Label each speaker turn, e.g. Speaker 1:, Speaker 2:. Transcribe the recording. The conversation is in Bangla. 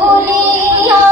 Speaker 1: ভুলিয়া